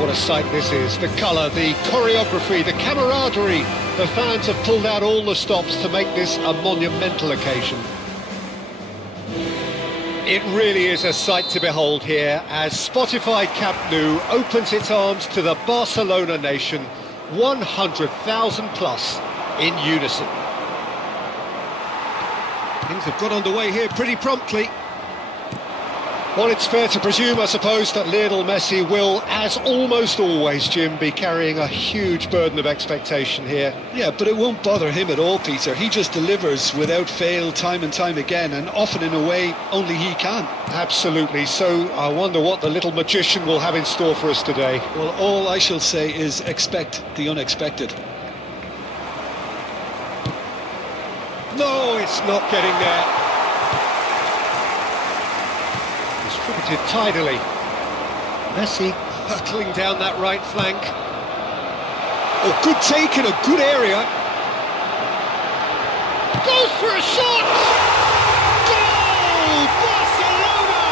what a sight this is. The colour, the choreography, the camaraderie. The fans have pulled out all the stops to make this a monumental occasion. It really is a sight to behold here as Spotify Camp Nou opens its arms to the Barcelona nation, 100,000 plus in unison. Things have got underway here pretty promptly. Well, it's fair to presume, I suppose, that Lionel Messi will, as almost always, Jim, be carrying a huge burden of expectation here. Yeah, but it won't bother him at all, Peter. He just delivers without fail time and time again, and often in a way only he can. Absolutely. So I wonder what the little magician will have in store for us today. Well, all I shall say is expect the unexpected. No, it's not getting there. Distributed tidily. Messi hurtling down that right flank. Oh, good take in a good area. Goes for a shot! Goal! Barcelona!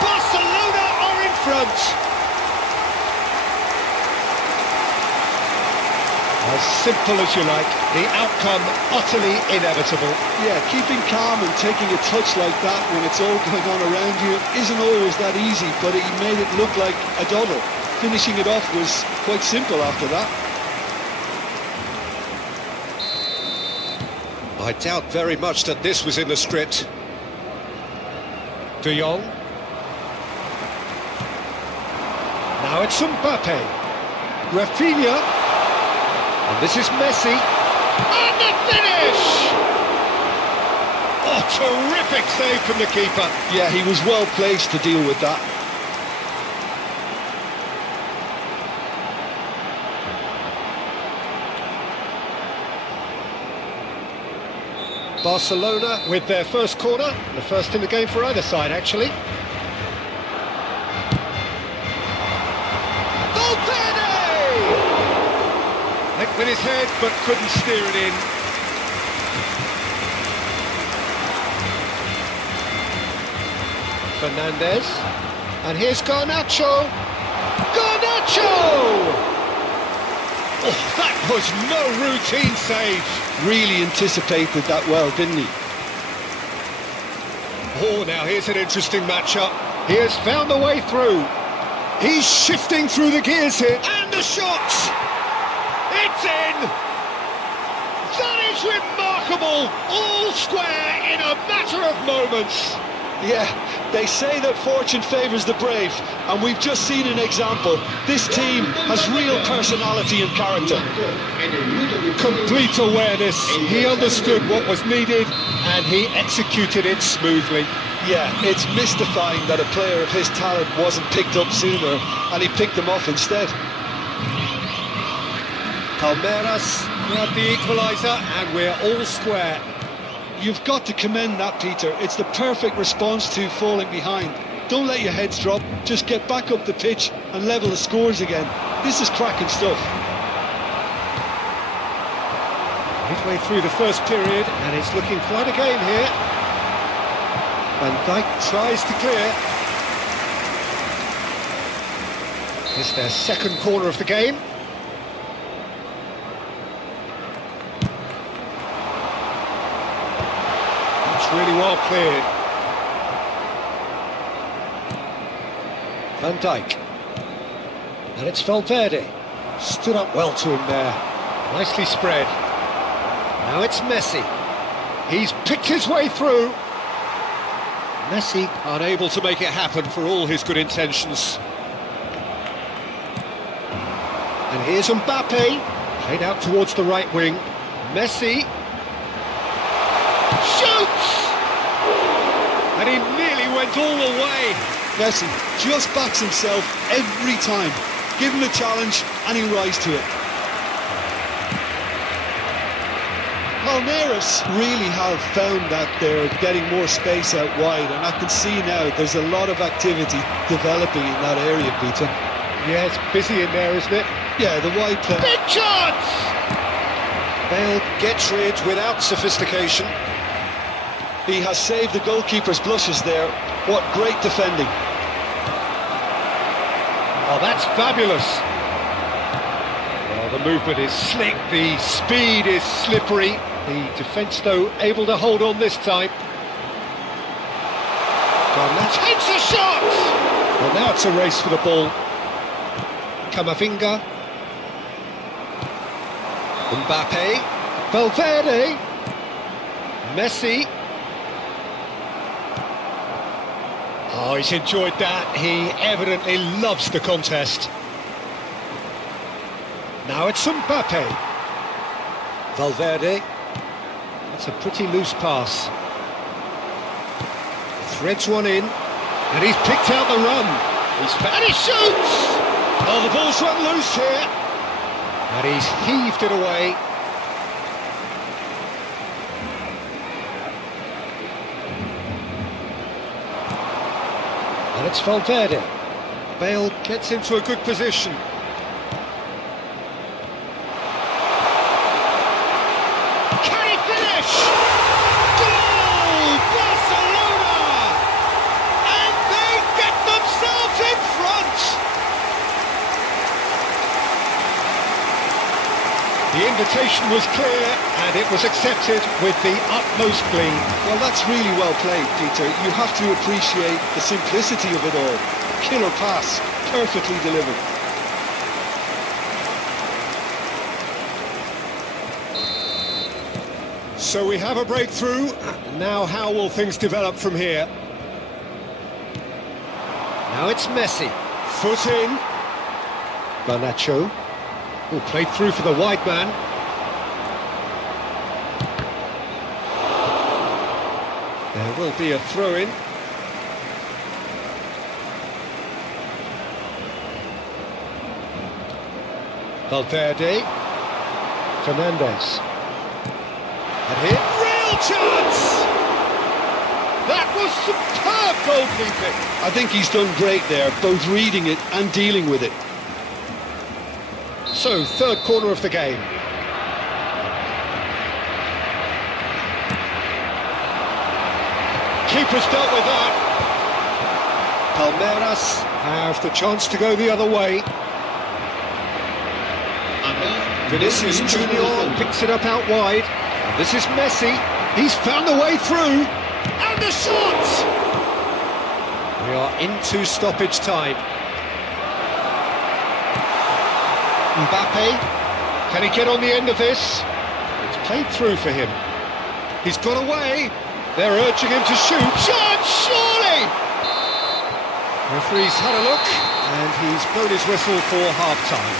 Barcelona are in front. As simple as you like, the outcome utterly inevitable. Yeah, keeping calm and taking a touch like that when it's all going on around you isn't always that easy, but he made it look like a double. Finishing it off was quite simple after that. I doubt very much that this was in the script. De Jong. Now it's Mbappe. Rafinha. And this is Messi. And the finish! Oh, terrific save from the keeper. Yeah, he was well placed to deal with that. Barcelona with their first corner, the first in the game for either side, actually. Went with his head, but couldn't steer it in. Fernandez. And here's Garnacho. Garnacho! Oh, that was no routine save. Really anticipated that well, didn't he? Oh, now here's an interesting matchup. He has found the way through. He's shifting through the gears here. And the shot! It's in! That is remarkable! All square in a matter of moments. Yeah, they say that fortune favours the brave, and we've just seen an example. This team has real personality and character. Complete awareness. He understood what was needed, and he executed it smoothly. Yeah, it's mystifying that a player of his talent wasn't picked up sooner, and he picked them off instead. Palmeiras grabbed the equaliser, and we're all square. You've got to commend that, Peter. It's the perfect response to falling behind. Don't let your heads drop, just get back up the pitch and level the scores again. This is cracking stuff. Midway through the first period, and it's looking quite a game here. Van Dijk tries to clear. It's their second corner of the game. Really well cleared. Van Dijk. And it's Valverde. Stood up well to him there. Nicely spread. Now it's Messi. He's picked his way through. Messi unable to make it happen for all his good intentions. And here's Mbappe. Played out towards the right wing. Messi. Shoots! And he nearly went all the way. Messi just backs himself every time. Give him a challenge and he'll rise to it. Palmeiras really have found that they're getting more space out wide, and I can see now there's a lot of activity developing in that area, Peter. Yeah, it's busy in there, isn't it? Yeah, the wide play. Big chance! Bale gets rid without sophistication. He has saved the goalkeeper's blushes there. What great defending. Oh, that's fabulous. Well, the movement is slick, the speed is slippery. The defence, though, able to hold on this time. Garnacho takes a shot! Well, now it's a race for the ball. Camavinga. Mbappe. Valverde. Messi. Oh, he's enjoyed that. He evidently loves the contest. Now it's Mbappe. Valverde. That's a pretty loose pass. Threads one in, and he's picked out the run. And he shoots! Oh, the ball's run loose here. And he's heaved it away. And it's Valverde. Bale gets into a good position. Can he finish? Goal! Barcelona! And they get themselves in front! The invitation was clear, and it was accepted with the utmost glee. Well, that's really well played, Peter. You have to appreciate the simplicity of it all. Killer pass, perfectly delivered. So we have a breakthrough. Now how will things develop from here? Now it's Messi. Foot in. Garnacho. Oh, played through for the wide man. There will be a throw-in. Valverde. Fernandez. And here, real chance! That was superb goalkeeping. I think he's done great there, both reading it and dealing with it. So, third corner of the game. Keeper's dealt with that. Palmeiras have the chance to go the other way. Vinicius Junior picks it up out wide. And this is Messi. He's found the way through. And the shot! We are into stoppage time. Mbappe, can he get on the end of this? It's played through for him. He's got away. They're urging him to shoot. Shot, surely! Referee's had a look, and he's blown his whistle for half-time.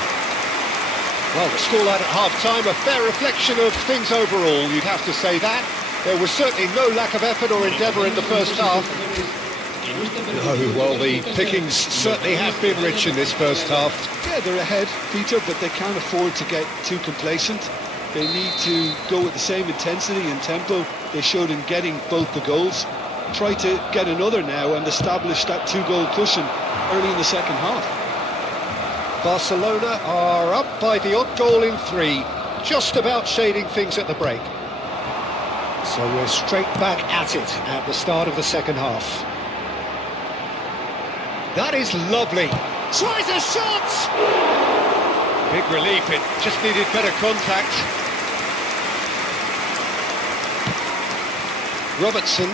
Well, the scoreline at half-time, a fair reflection of things overall, you'd have to say that. There was certainly no lack of effort or endeavour in the first half. Oh, well, the pickings certainly have been rich in this first half. Yeah, they're ahead, Peter, but they can't afford to get too complacent. They need to go with the same intensity and tempo they showed in getting both the goals. Try to get another now and establish that two-goal cushion early in the second half. Barcelona are up by the odd goal in 3, just about shading things at the break. So we're straight back at it at the start of the second half. That is lovely. Tries a shot! Big relief, it just needed better contact. Robertson.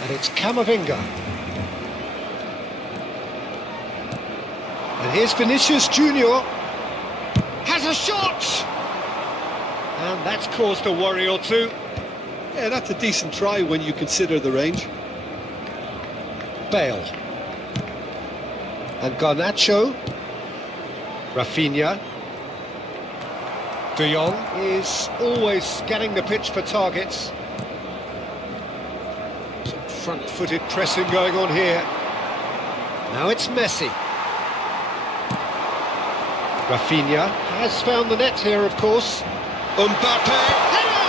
And it's Camavinga. And here's Vinicius Junior. Has a shot! And that's caused a worry or two. Yeah, that's a decent try when you consider the range. Bale. And Garnacho. Rafinha. De Jong is always scanning the pitch for targets. Some front-footed pressing going on here. Now it's Messi. Rafinha has found the net here, of course. Mbappe. Header!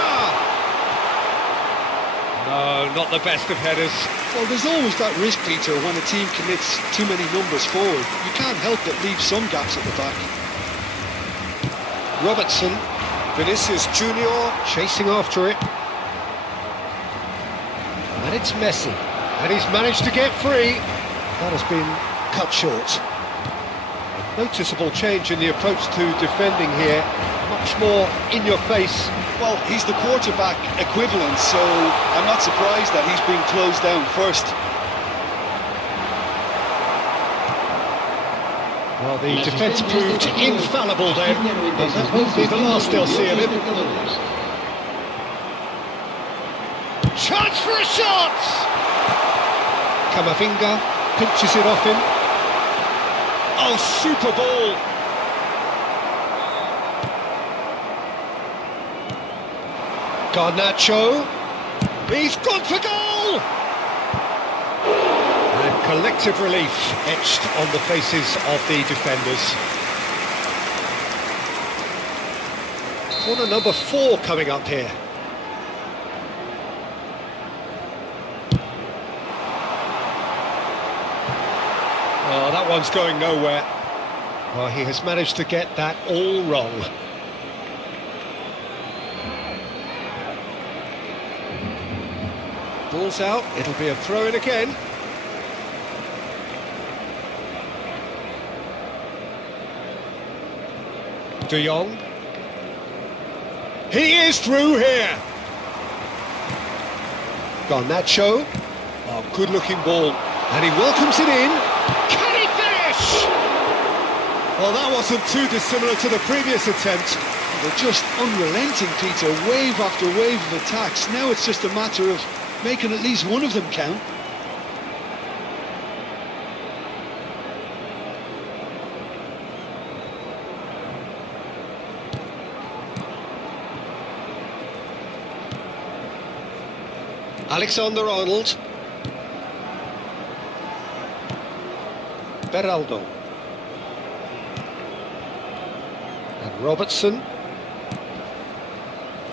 No, not the best of headers. Well, there's always that risk, Peter, when a team commits too many numbers forward. You can't help but leave some gaps at the back. Robertson, Vinicius Junior chasing after it. And it's Messi. And he's managed to get free. That has been cut short. Noticeable change in the approach to defending here. Much more in your face. Well, he's the quarterback equivalent, so I'm not surprised that he's being closed down first. Well, the defence proved infallible then, but that won't be the last they'll see of him. Chance for a shot! Camavinga pinches it off him. Oh, super ball! Garnacho, he's gone for goal! And collective relief etched on the faces of the defenders. Corner number 4 coming up here. Oh, that one's going nowhere. Well, he has managed to get that all wrong. Ball's out, it'll be a throw-in again. De Jong. He is through here. Garnacho. Oh, good-looking ball. And he welcomes it in. Can he finish? Well, that wasn't too dissimilar to the previous attempt. They're just unrelenting, Peter. Wave after wave of attacks. Now it's just a matter of making at least one of them count. Alexander-Arnold. Beraldo. And Robertson.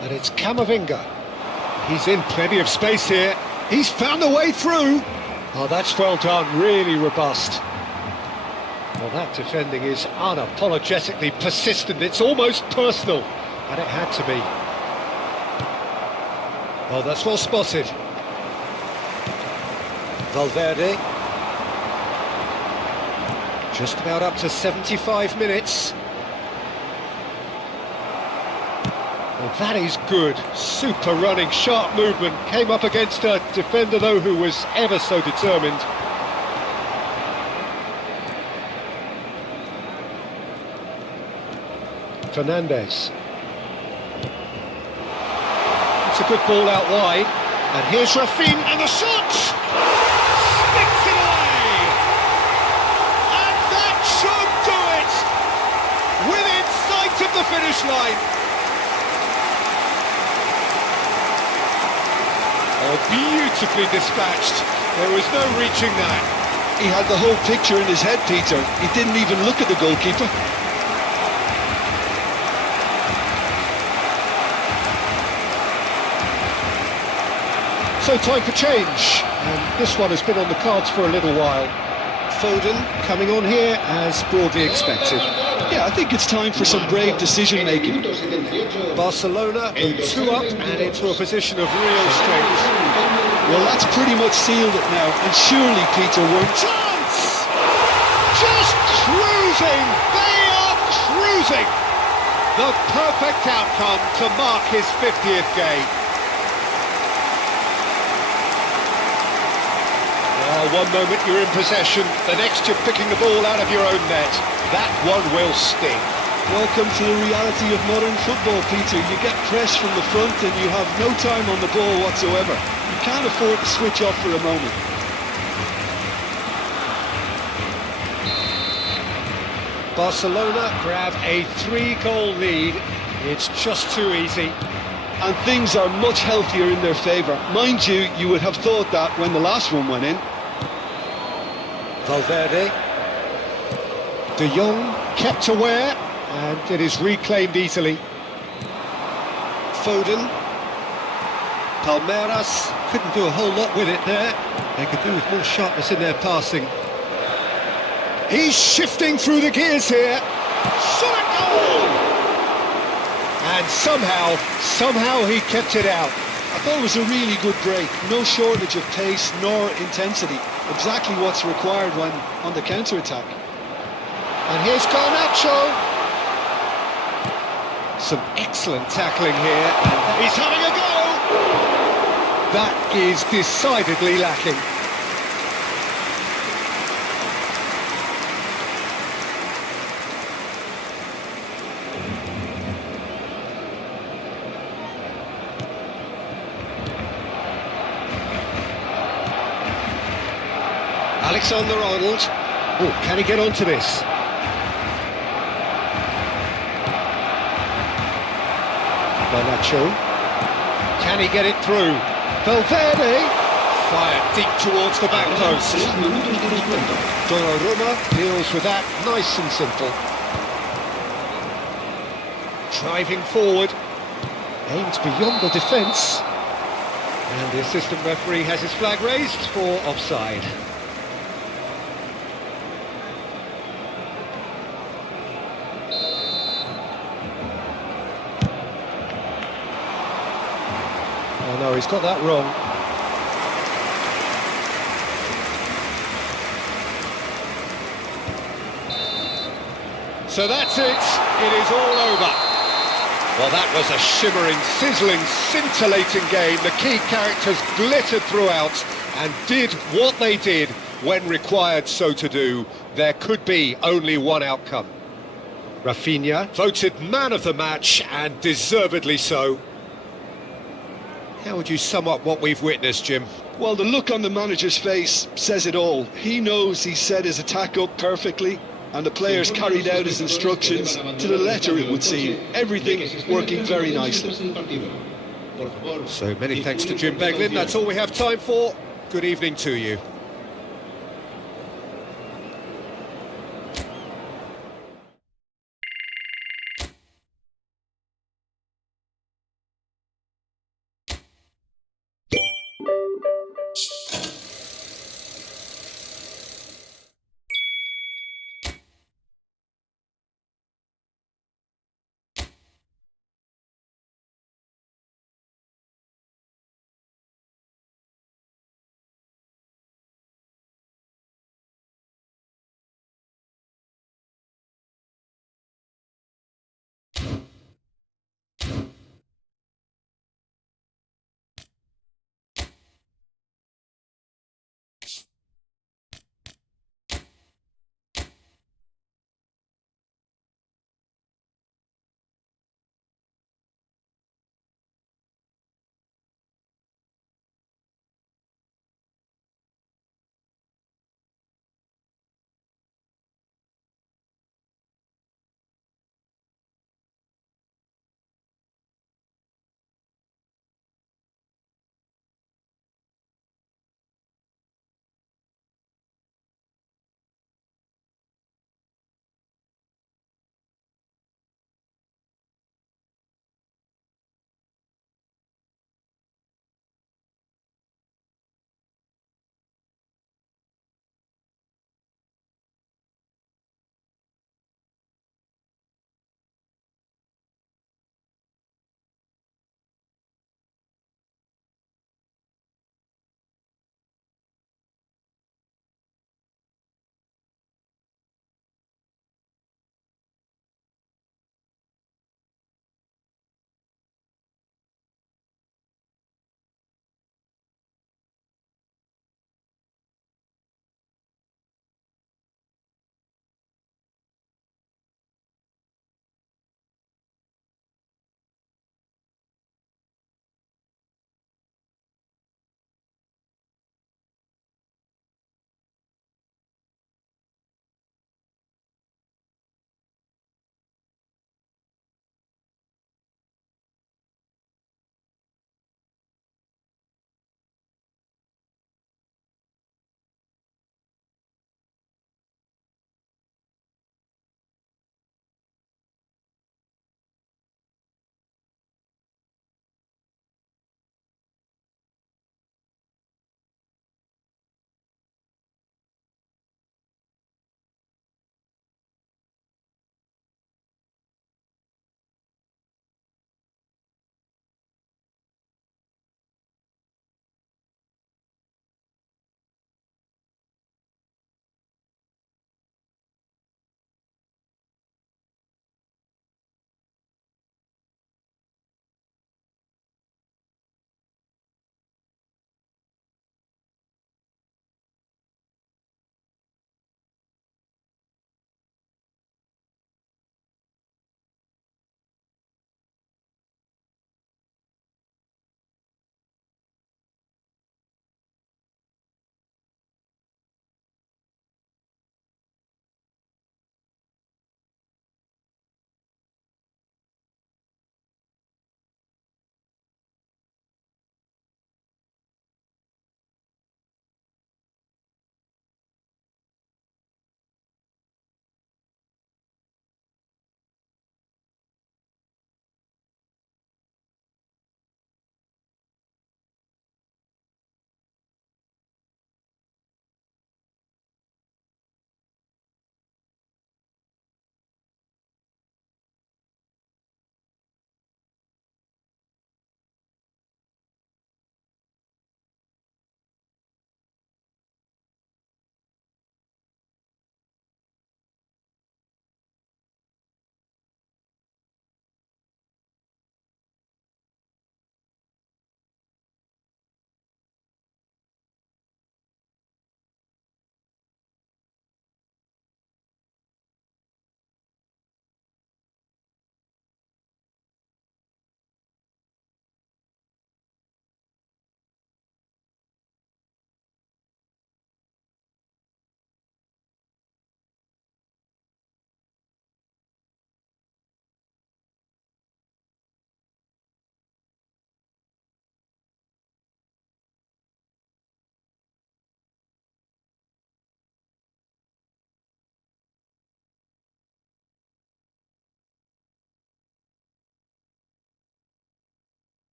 And it's Camavinga. He's in plenty of space here. He's found a way through. Oh, that's well done, really robust. Well, that defending is unapologetically persistent. It's almost personal, and it had to be. Oh, that's well spotted. Valverde. Just about up to 75 minutes. Well, that is good. Super running, sharp movement. Came up against a defender, though, who was ever so determined. Fernandez. It's a good ball out wide. And here's Rafinha, and the shot! Sticks it away! And that should do it! Within sight of the finish line. Oh, beautifully dispatched. There was no reaching that. He had the whole picture in his head, Peter. He didn't even look at the goalkeeper. So time for change, and this one has been on the cards for a little while. Foden coming on here as broadly expected. Yeah, I think it's time for some brave decision-making. Barcelona go 2 up and into a position of real strength. Well, that's pretty much sealed it now, and surely, Peter, we're... Chance! Just cruising! They are cruising! The perfect outcome to mark his 50th game. One moment you're in possession, the next you're picking the ball out of your own net. That one will sting. Welcome to the reality of modern football, Peter. You get pressed from the front and you have no time on the ball whatsoever. You can't afford to switch off for a moment. Barcelona grab a 3-goal lead. It's just too easy. And things are much healthier in their favour. Mind you, you would have thought that when the last one went in. Valverde. De Jong kept aware, and it is reclaimed easily. Foden. Palmeiras couldn't do a whole lot with it there. They could do with more sharpness in their passing. He's shifting through the gears here. Shot a goal! And somehow he kept it out. I thought it was a really good break. No shortage of pace nor intensity. Exactly what's required when on the counter-attack. And here's Garnacho. Some excellent tackling here. And he's having a go. That is decidedly lacking. Alexander-Arnold. Oh, can he get onto this? Garnacho. Can he get it through? Valverde. Fired deep towards the back post. Donnarumma deals with that nice and simple. Driving forward. Aims beyond the defence. And the assistant referee has his flag raised for offside. Oh no, he's got that wrong. So that's it. It is all over. Well, that was a shimmering, sizzling, scintillating game. The key characters glittered throughout and did what they did when required so to do. There could be only one outcome. Rafinha voted man of the match, and deservedly so. How would you sum up what we've witnessed, Jim? Well, the look on the manager's face says it all. He knows he set his attack up perfectly, and the players carried out his instructions to the letter, it would seem. Everything working very nicely. So many thanks to Jim Beglin. That's all we have time for. Good evening to you.